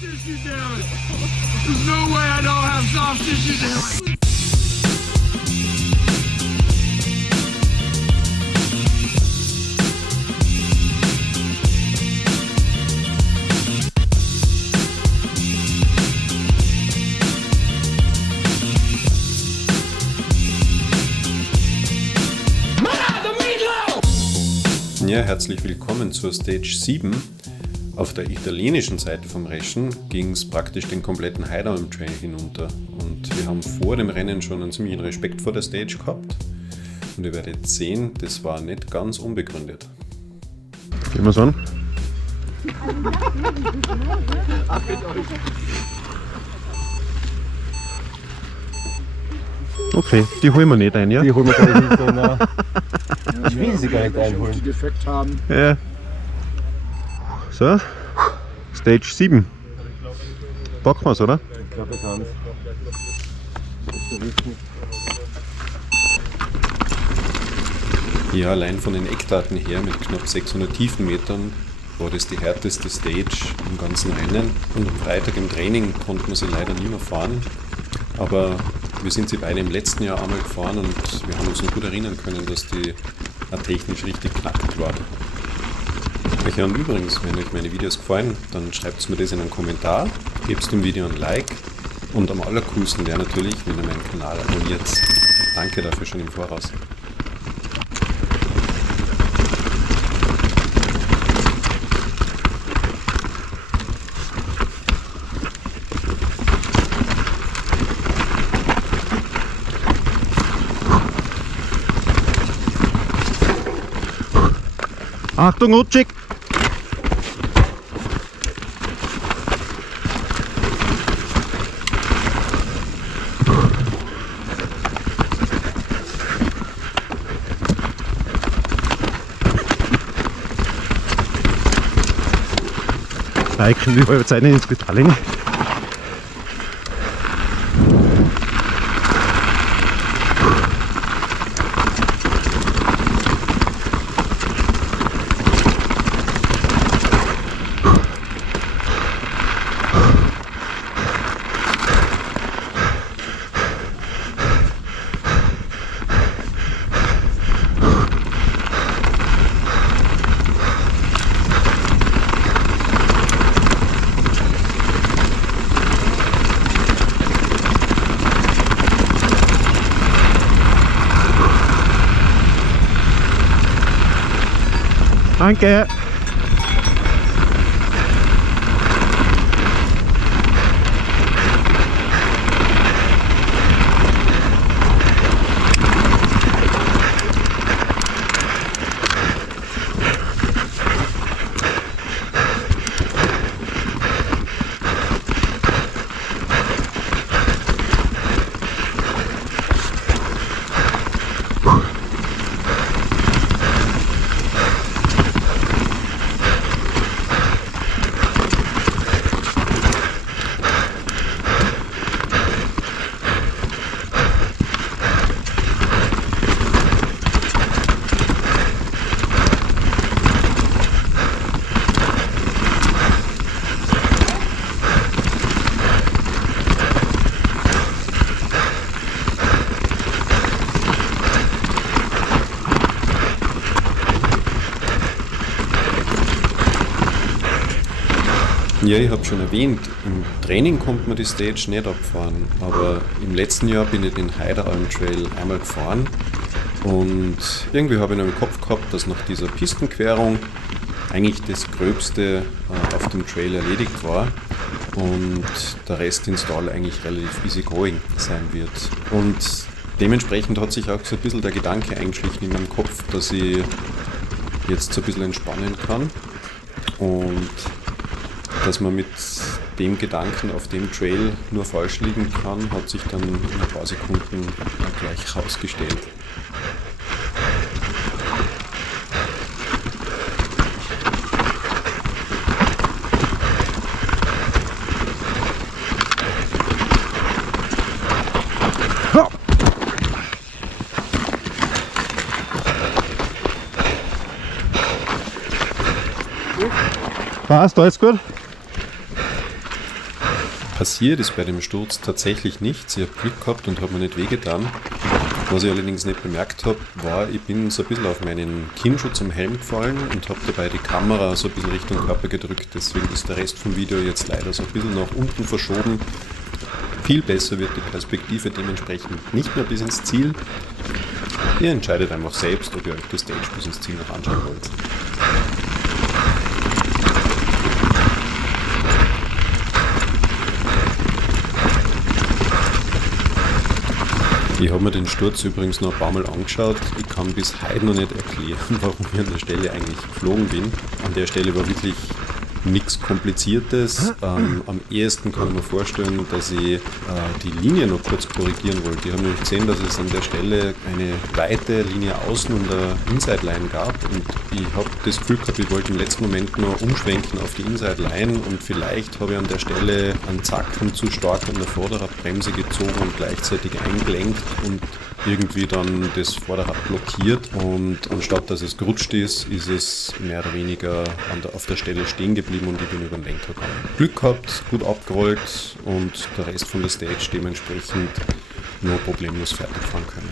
tissue damage. There's no way I don't have soft tissue damage. Ja, herzlich willkommen zur Stage 7. Auf der italienischen Seite vom Reschen ging es praktisch den kompletten Heidealm Trail hinunter. Und wir haben vor dem Rennen schon einen ziemlichen Respekt vor der Stage gehabt. Und ihr werdet sehen, das war nicht ganz unbegründet. Gehen wir es an? Okay, die holen wir nicht ein, ja? Die holen wir gar nicht ein. Ich will sie gar nicht einholen. Die defekt haben. Ja. So, Stage 7. Packen wir es, oder? Ich glaube, es haben Ja, allein von den Eckdaten her mit knapp 600 Tiefenmetern war das die härteste Stage im ganzen Rennen. Und am Freitag im Training konnten wir sie leider nicht mehr fahren. Aber wir sind sie beide im letzten Jahr einmal gefahren und wir haben uns noch gut erinnern können, dass die auch technisch richtig knackig war. Ja, und übrigens, wenn euch meine Videos gefallen, dann schreibt mir das in einen Kommentar, gebt dem Video ein Like und am allercoolsten wäre natürlich, wenn ihr meinen Kanal abonniert. Danke dafür schon im Voraus. Achtung, rutschig! Biken die halbe Zeit nicht ins Spital. Danke! Ja, ich habe schon erwähnt, im Training konnte man die Stage nicht abfahren, aber im letzten Jahr bin ich den Heidealm Trail einmal gefahren und irgendwie habe ich noch im Kopf gehabt, dass nach dieser Pistenquerung eigentlich das Gröbste auf dem Trail erledigt war und der Rest ins Tal eigentlich relativ easy going sein wird. Und dementsprechend hat sich auch so ein bisschen der Gedanke eingeschlichen in meinem Kopf, dass ich jetzt so ein bisschen entspannen kann und dass man mit dem Gedanken auf dem Trail nur falsch liegen kann, hat sich dann in ein paar Sekunden gleich herausgestellt. Passt, alles gut? Passiert ist bei dem Sturz tatsächlich nichts. Ich habe Glück gehabt und habe mir nicht wehgetan. Was ich allerdings nicht bemerkt habe, war, ich bin so ein bisschen auf meinen Kinnschutz am Helm gefallen und habe dabei die Kamera so ein bisschen Richtung Körper gedrückt. Deswegen ist der Rest vom Video jetzt leider so ein bisschen nach unten verschoben. Viel besser wird die Perspektive dementsprechend nicht mehr bis ins Ziel. Ihr entscheidet einfach selbst, ob ihr euch die Stage bis ins Ziel noch anschauen wollt. Ich habe mir den Sturz übrigens noch ein paar Mal angeschaut. Ich kann bis heute noch nicht erklären, warum ich an der Stelle eigentlich geflogen bin. An der Stelle war wirklich nichts Kompliziertes. Am ehesten kann ich mir vorstellen, dass ich die Linie noch kurz korrigieren wollte. Ich habe nämlich gesehen, dass es an der Stelle eine weite Linie außen und eine Inside-Line gab. Und ich habe das Gefühl gehabt, ich wollte im letzten Moment noch umschwenken auf die Inside-Line und vielleicht habe ich an der Stelle einen Zacken zu stark an der Vorderradbremse gezogen und gleichzeitig eingelenkt und irgendwie dann das Vorderrad blockiert, und anstatt dass es gerutscht ist, ist es mehr oder weniger auf der Stelle stehen geblieben und ich bin über den Lenker gegangen. Glück gehabt, gut abgerollt und der Rest von der Stage dementsprechend nur problemlos fertig fahren können.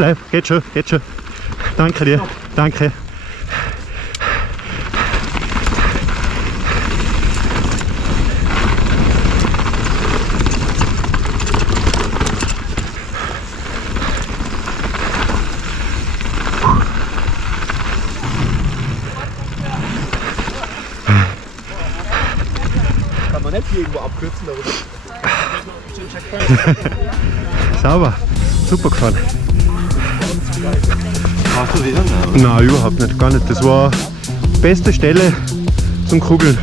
live. Geht schon, geht schon. Danke dir. Danke. Kann man nicht hier irgendwo abkürzen, aber Sauber. Super gefahren. hast du wieder? Nein, überhaupt nicht. Gar nicht. Das war beste Stelle zum Kugeln.